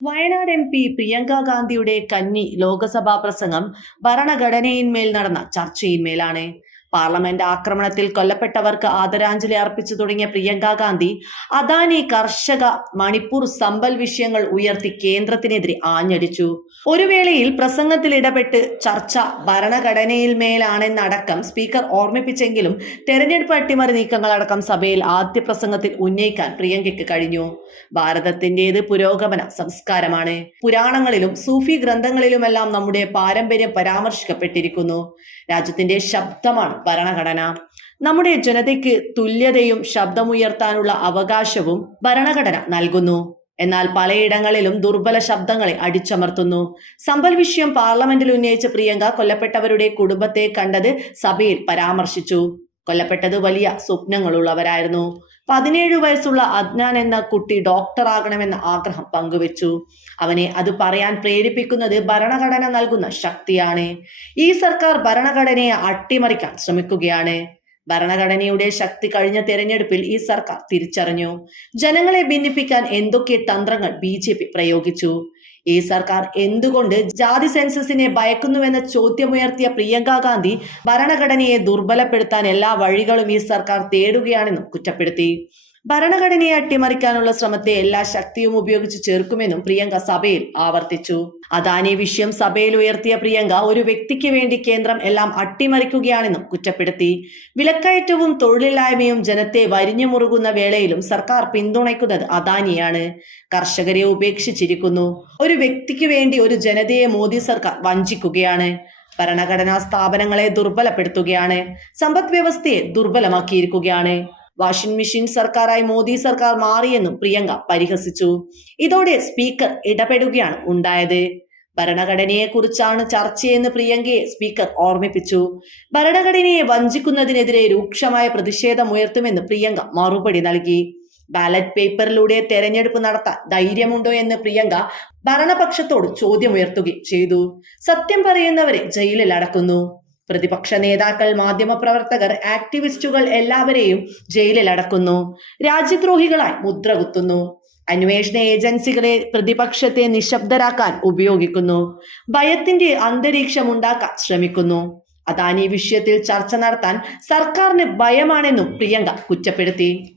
Wayanad M P Priyanka ഗാന്ധിയുടെ കന്നി ലോക്സഭാ പ്രസംഗം ഭരണഘടനയിന്മേൽ നടന്ന ചർച്ചയിന്മേലാണ്. പാർലമെന്റ് ആക്രമണത്തിൽ കൊല്ലപ്പെട്ടവർക്ക് ആദരാഞ്ജലി അർപ്പിച്ചു തുടങ്ങിയ പ്രിയങ്ക ഗാന്ധി അദാനി കർഷക മണിപ്പൂർ സമ്പൽ വിഷയങ്ങൾ ഉയർത്തി കേന്ദ്രത്തിനെതിരെ ആഞ്ഞടിച്ചു. ഒരു വേളയിൽ പ്രസംഗത്തിൽ ഇടപെട്ട് ചർച്ച ഭരണഘടനയിൽ മേലാണെന്നടക്കം സ്പീക്കർ ഓർമ്മിപ്പിച്ചെങ്കിലും തെരഞ്ഞെടുപ്പ് അട്ടിമറി നീക്കങ്ങളടക്കം സഭയിൽ ആദ്യ പ്രസംഗത്തിൽ ഉന്നയിക്കാൻ പ്രിയങ്കയ്ക്ക് കഴിഞ്ഞു. ഭാരതത്തിന്റെത് പുരോഗമന സംസ്കാരമാണ്. പുരാണങ്ങളിലും സൂഫി ഗ്രന്ഥങ്ങളിലുമെല്ലാം നമ്മുടെ പാരമ്പര്യം പരാമർശിക്കപ്പെട്ടിരിക്കുന്നു. രാജ്യത്തിന്റെ ശബ്ദമാണ് ഭരണഘടന. നമ്മുടെ ജനതയ്ക്ക് തുല്യതയും ശബ്ദമുയർത്താനുള്ള അവകാശവും ഭരണഘടന നൽകുന്നു. എന്നാൽ പലയിടങ്ങളിലും ദുർബല ശബ്ദങ്ങളെ അടിച്ചമർത്തുന്നു. സമ്പൽ വിഷയം പാർലമെന്റിൽ ഉന്നയിച്ച പ്രിയങ്ക കൊല്ലപ്പെട്ടവരുടെ കുടുംബത്തെ കണ്ടത് സഭയിൽ പരാമർശിച്ചു. കൊല്ലപ്പെട്ടത് വലിയ സ്വപ്നങ്ങളുള്ളവരായിരുന്നു. പതിനേഴ് വയസ്സുള്ള അദ്നാൻ എന്ന കുട്ടി ഡോക്ടറാകണമെന്ന ആഗ്രഹം പങ്കുവച്ചു. അവനെ അത് പറയാൻ പ്രേരിപ്പിക്കുന്നത് ഭരണഘടന നൽകുന്ന ശക്തിയാണ്. ഈ സർക്കാർ ഭരണഘടനയെ അട്ടിമറിക്കാൻ ശ്രമിക്കുകയാണ്. ഭരണഘടനയുടെ ശക്തി കഴിഞ്ഞ തെരഞ്ഞെടുപ്പിൽ ഈ സർക്കാർ തിരിച്ചറിഞ്ഞു. ജനങ്ങളെ ഭിന്നിപ്പിക്കാൻ എന്തൊക്കെ തന്ത്രങ്ങൾ ബി പ്രയോഗിച്ചു? ഈ സർക്കാർ എന്തുകൊണ്ട് ജാതി സെൻസസിനെ ഭയക്കുന്നുവെന്ന ചോദ്യമുയർത്തിയ പ്രിയങ്ക ഗാന്ധി ഭരണഘടനയെ ദുർബലപ്പെടുത്താൻ എല്ലാ വഴികളും ഈ സർക്കാർ തേടുകയാണെന്നും കുറ്റപ്പെടുത്തി. ഭരണഘടനയെ അട്ടിമറിക്കാനുള്ള ശ്രമത്തെ എല്ലാ ശക്തിയും ഉപയോഗിച്ച് ചേർക്കുമെന്നും പ്രിയങ്ക സഭയിൽ ആവർത്തിച്ചു. അദാനി വിഷയം സഭയിൽ ഉയർത്തിയ പ്രിയങ്ക ഒരു വ്യക്തിക്ക് വേണ്ടി കേന്ദ്രം എല്ലാം അട്ടിമറിക്കുകയാണെന്നും കുറ്റപ്പെടുത്തി. വിലക്കയറ്റവും തൊഴിലില്ലായ്മയും ജനത്തെ വരിഞ്ഞു മുറുകുന്ന വേളയിലും സർക്കാർ പിന്തുണയ്ക്കുന്നത് അദാനിയാണ്. കർഷകരെ ഉപേക്ഷിച്ചിരിക്കുന്നു. ഒരു വ്യക്തിക്ക് വേണ്ടി ഒരു ജനതയെ മോദി സർക്കാർ വഞ്ചിക്കുകയാണ്. ഭരണഘടനാ സ്ഥാപനങ്ങളെ ദുർബലപ്പെടുത്തുകയാണ്. സമ്പദ് വ്യവസ്ഥയെ ദുർബലമാക്കിയിരിക്കുകയാണ്. വാഷിംഗ് മെഷീൻ സർക്കാരായി മോദി സർക്കാർ മാറിയെന്നും പ്രിയങ്ക പരിഹസിച്ചു. ഇതോടെ സ്പീക്കർ ഇടപെടുകയാണ് ഉണ്ടായത്. ഭരണഘടനയെക്കുറിച്ചാണ് ചർച്ചയെന്ന് പ്രിയങ്കയെ സ്പീക്കർ ഓർമ്മിപ്പിച്ചു. ഭരണഘടനയെ വഞ്ചിക്കുന്നതിനെതിരെ രൂക്ഷമായ പ്രതിഷേധമുയർത്തുമെന്ന് പ്രിയങ്ക മറുപടി നൽകി. ബാലറ്റ് പേപ്പറിലൂടെ തെരഞ്ഞെടുപ്പ് നടത്താൻ ധൈര്യമുണ്ടോ എന്ന് പ്രിയങ്ക ഭരണപക്ഷത്തോട് ചോദ്യമുയർത്തുകയും ചെയ്തു. സത്യം പറയുന്നവരെ ജയിലിൽ അടക്കുന്നു. പ്രതിപക്ഷ നേതാക്കൾ മാധ്യമപ്രവർത്തകർ ആക്ടിവിസ്റ്റുകൾ എല്ലാവരെയും ജയിലിൽ അടക്കുന്നു. രാജ്യദ്രോഹികളായി മുദ്ര കുത്തുന്നു. അന്വേഷണ ഏജൻസികളെ പ്രതിപക്ഷത്തെ നിശബ്ദരാക്കാൻ ഉപയോഗിക്കുന്നു. ഭയത്തിന്റെ അന്തരീക്ഷം ഉണ്ടാക്കാൻ ശ്രമിക്കുന്നു. അതാണ് ഈ വിഷയത്തിൽ ചർച്ച നടത്താൻ സർക്കാരിന് ഭയമാണെന്നും പ്രിയങ്ക കുറ്റപ്പെടുത്തി.